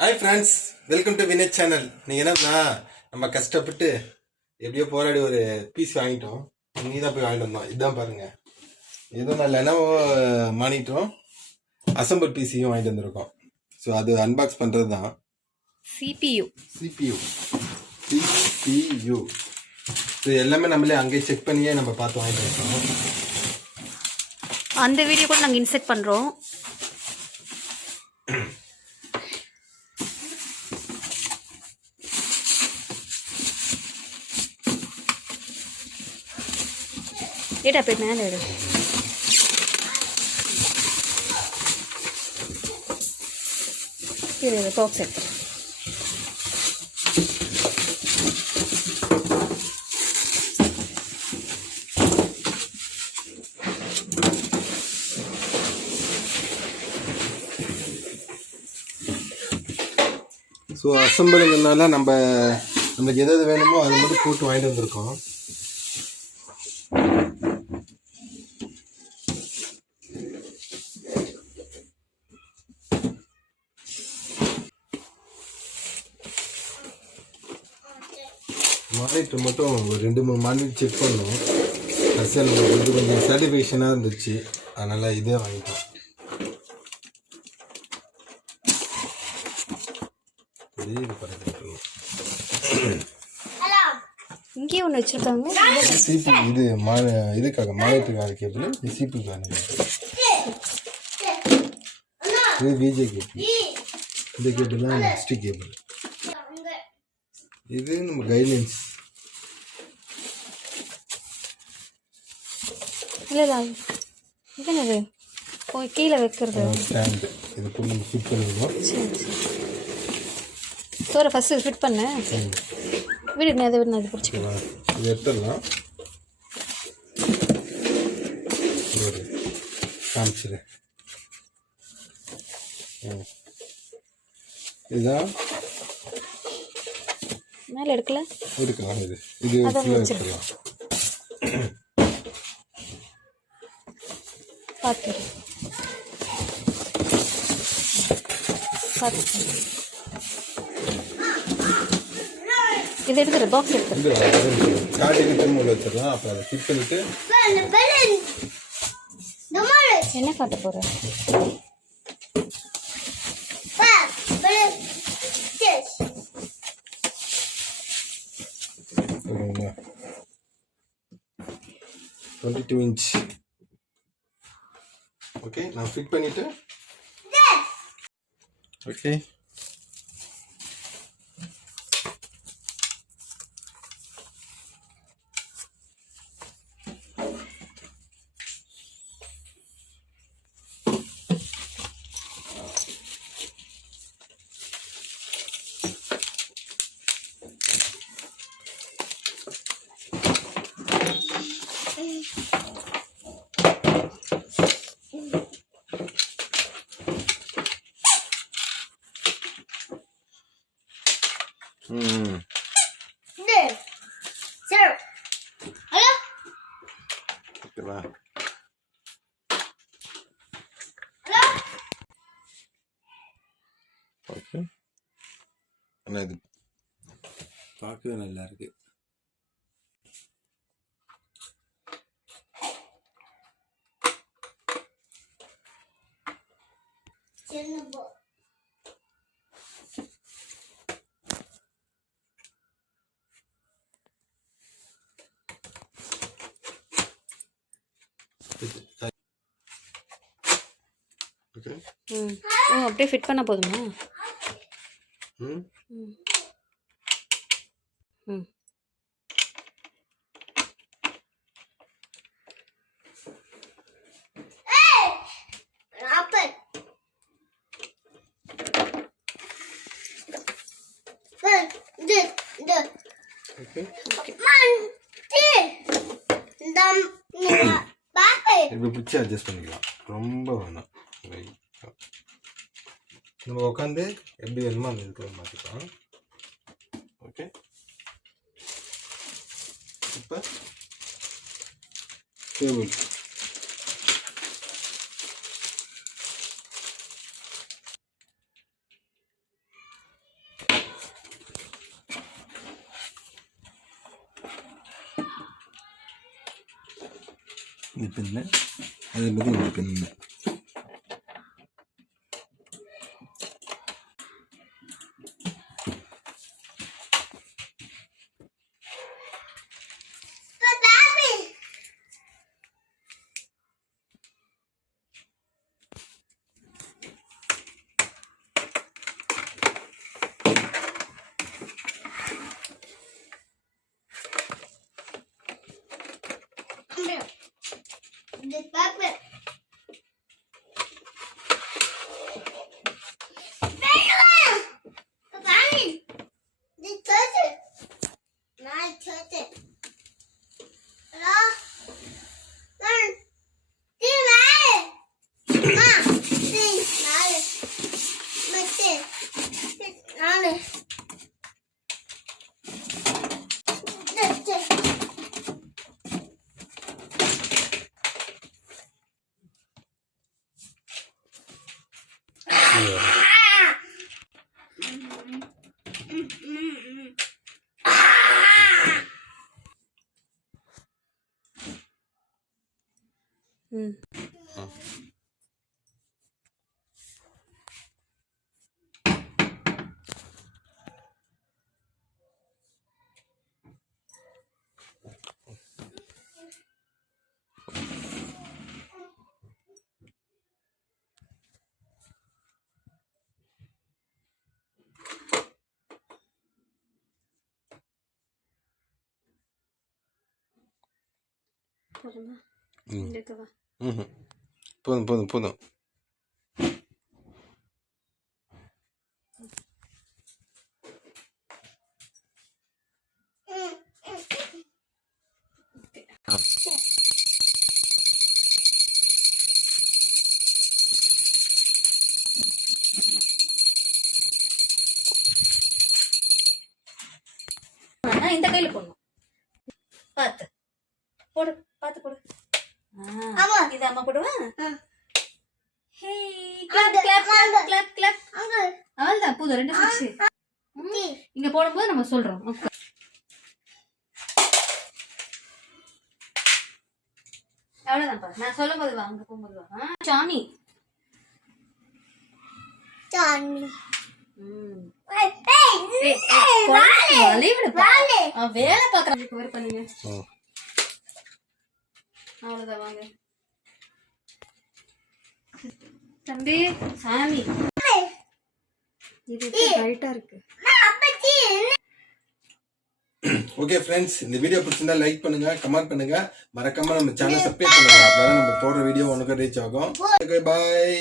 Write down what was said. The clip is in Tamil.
ஹாய் ஃப்ரெண்ட்ஸ், வெல்கம் டு வினேஜ் சேனல். நீங்கள் என்னன்னா நம்ம கஷ்டப்பட்டு எப்படியோ போராடி ஒரு பீஸ் வாங்கிட்டோம். நீ தான் போய் வாங்கிட்டு வந்தோம். இதுதான் பாருங்க, ஏதோ நான் லெனோவோ மானிட்டரும் அசம்பிள் பிசியும் வாங்கிட்டு வந்திருக்கோம். ஸோ அது அன்பாக்ஸ் பண்ணுறது தான். CPU ஸோ எல்லாமே நம்மளே அங்கேயே செக் பண்ணியே நம்ம பார்த்து வாங்கிட்டு வந்தோம். அந்த வீடியோ கூட நாங்கள் இன்செர்ட் பண்ணுறோம். ஏடா போய் மேலே எடு. இது பாக்ஸ் எடுத்து ஸோ அசம்பிளுங்கிறதுனால நம்மளுக்கு எது வேணுமோ அதை மட்டும் போட்டு வாங்கிட்டு வந்திருக்கோம். மானிட்டர் மட்டும் ஒரு 2-3 மானிட்டர் செக் பண்ணோம். கடைசியாக நம்மளுக்கு இது கொஞ்சம் சாட்டிஸ்ஃபேக்ஷனாக இருந்துச்சு, அதனால் இதே வாங்கிட்டோம். இங்கேயே ஒன்று வச்சுருக்காங்க. சிபி இது இதுக்காக மானிட்டருக்காக கேபிள், இது சிபிக்கான இது விஜே கேபிள். இந்த கேபிள் தான் ஸ்டிக் கேபிள். இது நம்ம கைட்லைன்ஸ். இல்லை இது கீழே வைக்கிறது ஸ்டாண்டு. இது கூட நம்ம ஃபிட் பண்ணிடுவோம். சரி சோரை ஃபஸ்ட்டு ஃபிட் பண்ணேன். வீடு அதை விட அது பிடிச்சிக்கலாம். இது எடுத்துடலாம். காமிச்சிடு. இதுதான் மேலே எடுக்கலாம். இது எடுத்துக்கலாம். பார்த்து இது எடுத்துரு, பாக்ஸ் எடுத்துரு. காட்டிக்கிட்டு உள்ள வச்சிடலாம். அப்போ அதை ஃபிட் பண்ணிட்டு என்ன காட்ட போகிறேன்? சரிங்களா, 22 இன்ச். ஓகே, நான் ஃபிட் பண்ணிட்டு ஓகே ஓகேவா? ஓகே, ஆனால் இது பார்க்கவே நல்லா இருக்கு. அப்படியே ஃபிட் பண்ண போதுமா? ம் ம் இப்படி பிடிச்சி அட்ஜஸ்ட் பண்ணிக்கலாம். ரொம்ப வேணாம், நம்ம உட்காந்து எப்படி வேணுமோ அந்த இருக்கிற மாற்றிக்கலாம். ஓகே, இப்போ கேபிள் இந்த பின்னு அதே மாதிரி இந்த பின்னு. This paper. This person. My person. Hello? One. Two, nine. Ma. Three, nine. Mate. Nine. ம் போதுமா? எடுக்கவா? போதும் போதும் போதும். ஆனா இந்த கையில போடணும். பார்த்து போடு, பார்த்து போடு. ஆமா. இது அம்மா போடுவா. ஹே அந்த, கிளாப் கிளாப் அந்த. Clap clap. அங்க. அவ்வளவுதான், போதும். 2 சுவிட்ச். இங்க போடும்போது நம்ம சொல்றோம். அவ்வளவுதான்ப்பா. நான் சொல்லும் போது வா, அங்க போகும்போது வா. ஜானி. Johnny. ம். Hey, hey, வேலை பாக்குறேன் பண்ணுங்க. ம். அவ்வளவுதான், வாங்க தம்பி. சாமி இது ரைட்டா இருக்கு. ஓகே ஃப்ரெண்ட்ஸ், இந்த வீடியோ பிடிச்சிருந்தா லைக் பண்ணுங்க, கமெண்ட் பண்ணுங்க, மறக்காம நம்ம சேனல் சப்ஸ்கிரைப் பண்ணுங்க. அப்பதான் நம்ம போடுற வீடியோ உனக்கு ரீச் ஆகும். ஓகே, பாய்.